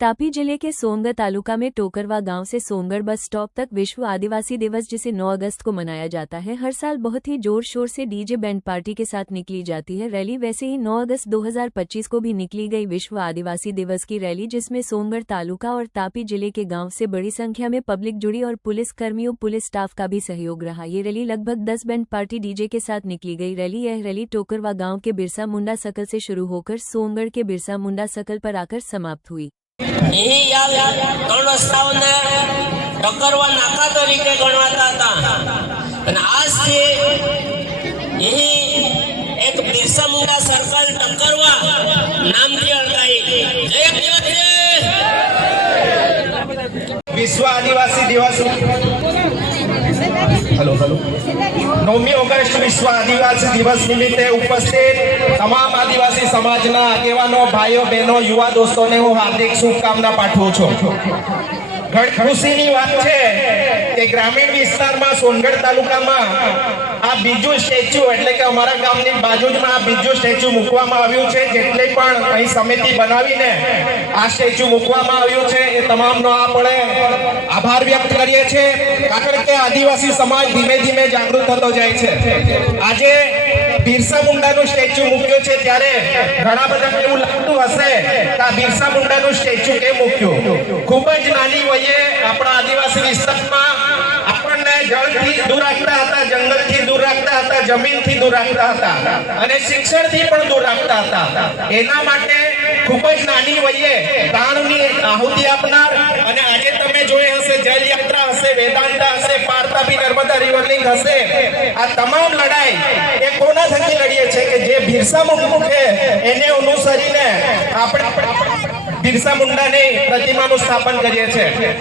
तापी जिले के सोनगढ़ तालुका में टोकरवा गांव से सोनगढ़ बस स्टॉप तक विश्व आदिवासी दिवस जिसे 9 अगस्त को मनाया जाता है हर साल बहुत ही जोर शोर से डीजे बैंड पार्टी के साथ निकली जाती है रैली। वैसे ही 9 अगस्त 2025 को भी निकली गई विश्व आदिवासी दिवस की रैली, जिसमें सोनगढ़ तालुका और तापी जिले के गाँव से बड़ी संख्या में पब्लिक जुड़ी और पुलिस कर्मियों पुलिस स्टाफ का भी सहयोग रहा। ये रैली लगभग 10 बैंड पार्टी डीजे के साथ निकली गई रैली। यह रैली टोकरवा गाँव के बिरसा मुंडा सर्कल से शुरू होकर सोनगढ़ के बिरसा मुंडा सर्कल पर आकर समाप्त हुई। यही या ત્રણ રસ્તાઓને ટકરવા નાકા તરીકે ગણવાતા હતા અને આજથી यही एक बिरसा मुंडा सर्कल टकरवा नामથી ઓળખાય। જય આદિવાસી, विश्व आदिवासी दिवस हेलो 9 ऑगस्ट विश्व आदिवासी दिवस निमित्ते उपस्थित तमाम आदिवासी समाजना આગેવાનો, भाईओ बहनों, युवा दोस्तों ने હું हार्दिक शुभकामना पाठવું છું। ઘણી ખુશીની વાત છે કે ગ્રામીણ વિસ્તારમાં સોનગઢ તાલુકામાં આ બીજું સ્ટેચ્યુ એટલે કે અમારા ગામની બાજુમાં આ બીજું સ્ટેચ્યુ મૂકવામાં આવ્યું છે। જેટલી પણ અહીં સમિતિ બનાવીને આ સ્ટેચ્યુ મૂકવામાં આવ્યું છે એ તમામનો આપણે આભાર વ્યક્ત કરીએ છીએ, કારણ કે આદિવાસી સમાજ ધીમે ધીમે જાગૃત થતો જાય છે। આજે બિરસા મુંડાનું સ્ટેચ્યુ મૂક્યું છે ત્યારે ઘણા બધાને એવું લાગતું હશે કે આ બિરસા મુંડાનું સ્ટેચ્યુ કેમ મૂક્યું। ખૂબ જ નાની વયે આપણા આદિવાસી વિસ્તારમાં આપણને જળથી દૂર રાખતા હતા, જંગલથી દૂર રાખતા હતા, જમીનથી દૂર રાખતા હતા અને શિક્ષણથી પણ દૂર રાખતા હતા। એના માટે ખૂબ જ નાની વયે પ્રાણની આહુતિ આપનાર અને આજે તમે જોઈ હશે જલ યાત્રા હશે, વેદાંતા હશે, પાર તાપી નર્મદા રિવરલિંક હશે, આ તમામ લડાઈ એ કોના થકી લડીએ છે કે જે બિરસા મુંડા છે એને અનુસરીને આપણે બિરસા મુંડાની પ્રતિમાનું સ્થાપન કરીએ છીએ।